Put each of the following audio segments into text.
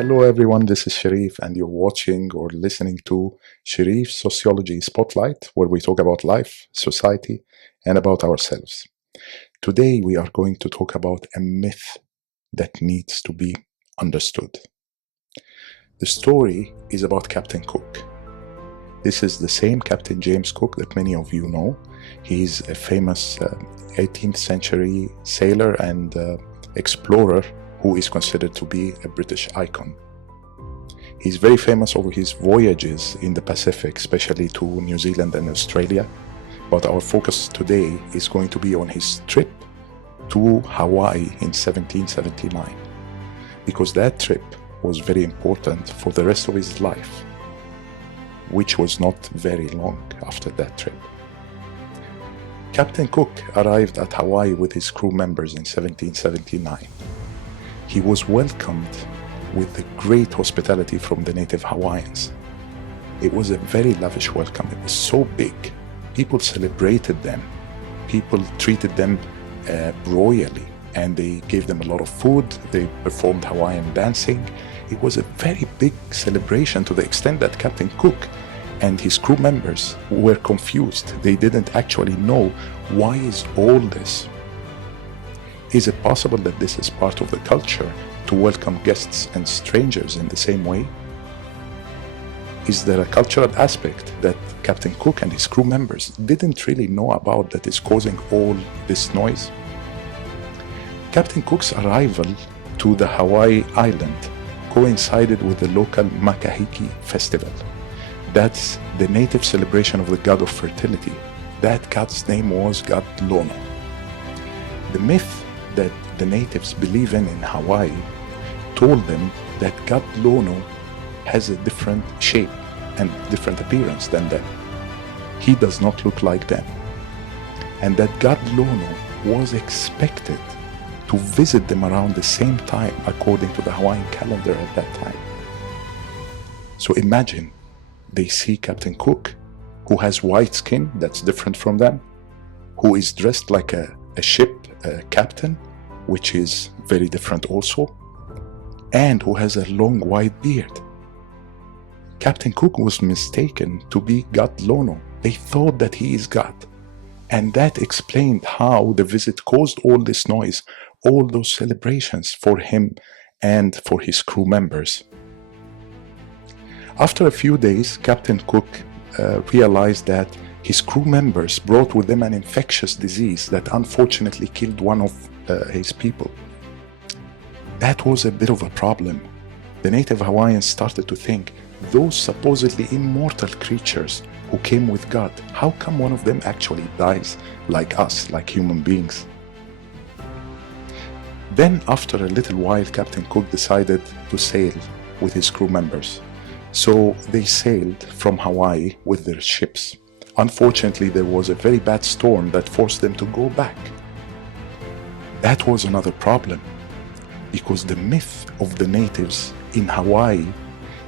Hello everyone, this is Sherif and you're watching or listening to Sherif's Sociology Spotlight, where we talk about life, society, and about ourselves. Today we are going to talk about a myth that needs to be understood. The story is about Captain Cook. This is the same Captain James Cook that many of you know. He's a famous 18th century sailor and explorer who is considered to be a British icon. He's very famous over his voyages in the Pacific, especially to New Zealand and Australia. But our focus today is going to be on his trip to Hawaii in 1779, because that trip was very important for the rest of his life, which was not very long after that trip. Captain Cook arrived at Hawaii with his crew members in 1779. He was welcomed with the great hospitality from the native Hawaiians. It was a very lavish welcome. It was so big. People celebrated them. People treated them royally, and they gave them a lot of food. They performed Hawaiian dancing. It was a very big celebration, to the extent that Captain Cook and his crew members were confused. They didn't actually know, why is all this? Is it possible that this is part of the culture to welcome guests and strangers in the same way? Is there a cultural aspect that Captain Cook and his crew members didn't really know about that is causing all this noise? Captain Cook's arrival to the Hawaii island coincided with the local Makahiki festival. That's the native celebration of the god of fertility. That god's name was God Lono. The myth that the natives believe in Hawaii told them that God Lono has a different shape and different appearance than them. He does not look like them. And that God Lono was expected to visit them around the same time, according to the Hawaiian calendar at that time. So imagine, they see Captain Cook, who has white skin that's different from them, who is dressed like a ship captain, which is very different also, and who has a long white beard. Captain Cook was mistaken to be God Lono. They thought that he is God. And that explained how the visit caused all this noise, all those celebrations for him and for his crew members. After a few days, Captain Cook realized that his crew members brought with them an infectious disease that unfortunately killed one of his people. That was a bit of a problem. The native Hawaiians started to think, those supposedly immortal creatures who came with God, how come one of them actually dies like us, like human beings? Then after a little while, Captain Cook decided to sail with his crew members. So they sailed from Hawaii with their ships. Unfortunately, there was a very bad storm that forced them to go back. That was another problem, because the myth of the natives in Hawaii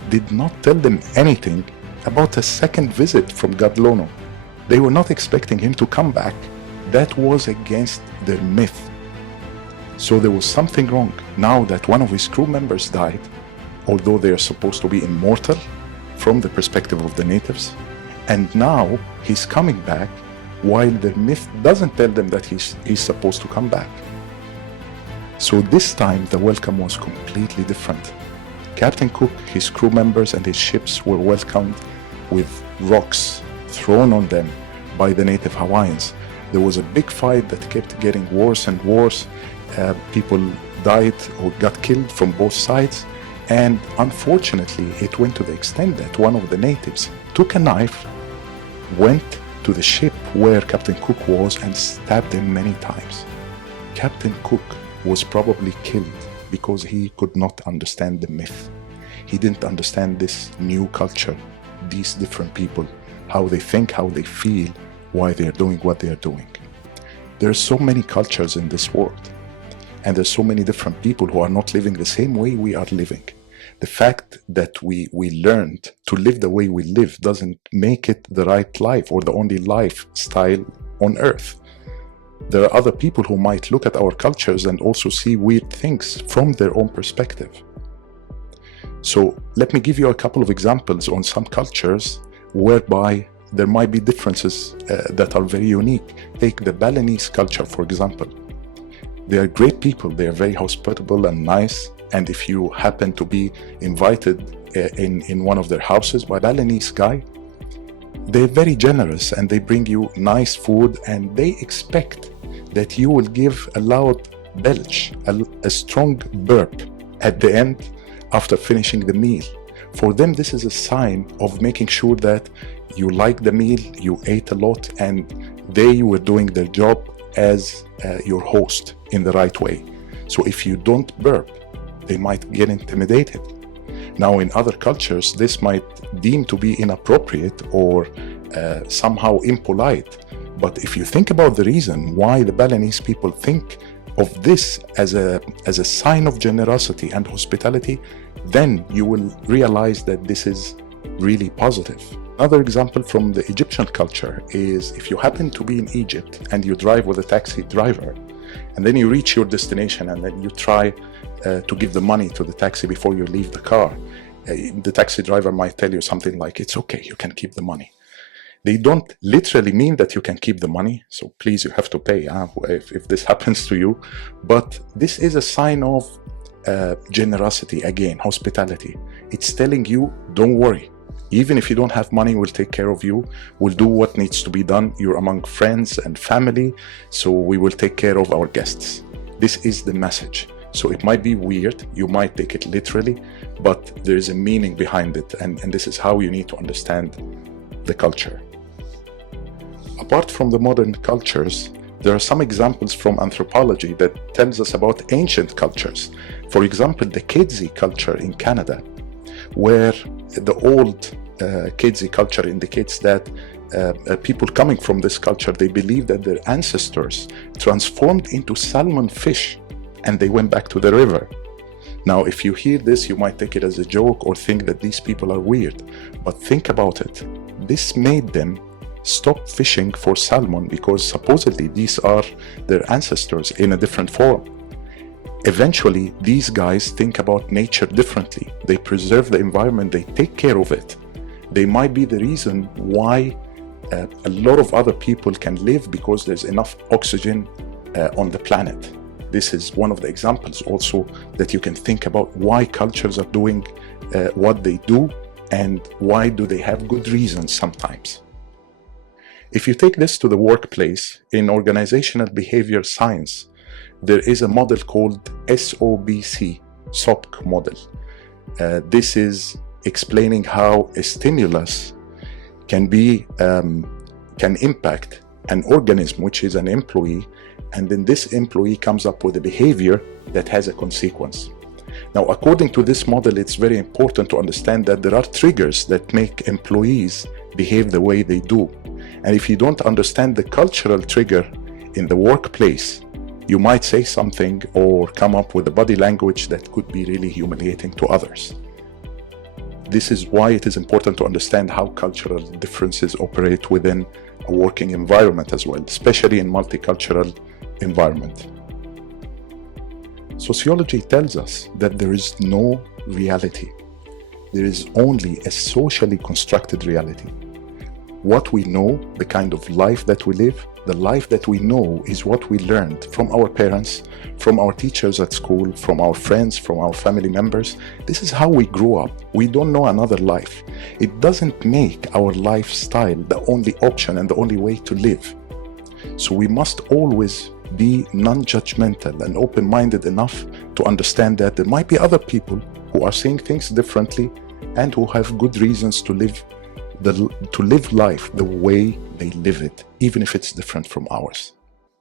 did not tell them anything about a second visit from God Lono. They were not expecting him to come back. That was against their myth. So there was something wrong. Now that one of his crew members died, although they are supposed to be immortal from the perspective of the natives, and now he's coming back while their myth doesn't tell them that he's supposed to come back. So this time the welcome was completely different. Captain Cook, his crew members and his ships were welcomed with rocks thrown on them by the native Hawaiians. There was a big fight that kept getting worse and worse. People died or got killed from both sides. And unfortunately, it went to the extent that one of the natives took a knife, went to the ship where Captain Cook was and stabbed him many times. Captain Cook was probably killed because he could not understand the myth. He didn't understand this new culture, these different people, how they think, how they feel, why they're doing what they're doing. There are so many cultures in this world, and there's so many different people who are not living the same way we are living. The fact that we learned to live the way we live doesn't make it the right life or the only lifestyle on earth. There are other people who might look at our cultures and also see weird things from their own perspective. So let me give you a couple of examples on some cultures whereby there might be differences that are very unique. Take the Balinese culture, for example. They are great people. They are very hospitable and nice. And if you happen to be invited in one of their houses by a Balinese guy, they're very generous and they bring you nice food, and they expect that you will give a loud belch, a strong burp at the end after finishing the meal. For them, this is a sign of making sure that you like the meal, you ate a lot, and they were doing their job as your host in the right way. So if you don't burp, they might get intimidated. Now, in other cultures, this might deem to be inappropriate or somehow impolite. But if you think about the reason why the Balinese people think of this as a sign of generosity and hospitality, then you will realize that this is really positive. Another example from the Egyptian culture is if you happen to be in Egypt and you drive with a taxi driver, and then you reach your destination and then you try to give the money to the taxi before you leave the car, the taxi driver might tell you something like, "It's okay, you can keep the money." They don't literally mean that you can keep the money, so please, you have to pay if this happens to you. But this is a sign of generosity, again, hospitality. It's telling you, don't worry. Even if you don't have money, we'll take care of you. We'll do what needs to be done. You're among friends and family, so we will take care of our guests. This is the message. So it might be weird, you might take it literally, but there is a meaning behind it, and this is how you need to understand the culture. Apart from the modern cultures, there are some examples from anthropology that tells us about ancient cultures. For example, the Kedzie culture in Canada, where the old Kedzie culture indicates that people coming from this culture, they believe that their ancestors transformed into salmon fish and they went back to the river. Now, if you hear this, you might take it as a joke or think that these people are weird. But think about it. This made them stop fishing for salmon because supposedly these are their ancestors in a different form. Eventually, these guys think about nature differently. They preserve the environment, they take care of it. They might be the reason why a lot of other people can live, because there's enough oxygen on the planet. This is one of the examples also that you can think about why cultures are doing what they do, and why do they have good reasons sometimes. If you take this to the workplace, in organizational behavior science, there is a model called SOBC, SOBC model. This is explaining how a stimulus can impact an organism, which is an employee, and then this employee comes up with a behavior that has a consequence. Now, according to this model, it's very important to understand that there are triggers that make employees behave the way they do. And if you don't understand the cultural trigger in the workplace, you might say something or come up with a body language that could be really humiliating to others. This is why it is important to understand how cultural differences operate within a working environment as well, especially in multicultural environment. Sociology tells us that there is no reality. There is only a socially constructed reality. What we know, the kind of life that we live, the life that we know is what we learned from our parents, from our teachers at school, from our friends, from our family members. This is how we grew up. We don't know another life. It doesn't make our lifestyle the only option and the only way to live. So we must always be non-judgmental and open-minded enough to understand that there might be other people who are seeing things differently and who have good reasons to live life the way they live it, even if it's different from ours.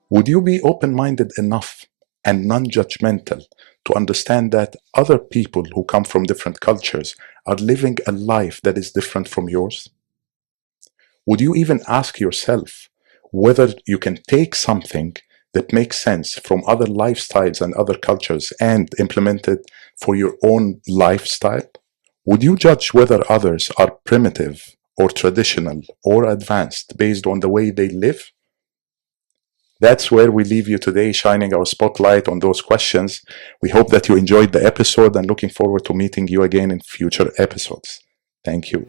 Would you be open-minded enough and non-judgmental to understand that other people who come from different cultures are living a life that is different from yours? Would you even ask yourself whether you can take something that makes sense from other lifestyles and other cultures and implement it for your own lifestyle? Would you judge whether others are primitive or traditional or advanced based on the way they live? That's where we leave you today, shining our spotlight on those questions. We hope that you enjoyed the episode and looking forward to meeting you again in future episodes. Thank you.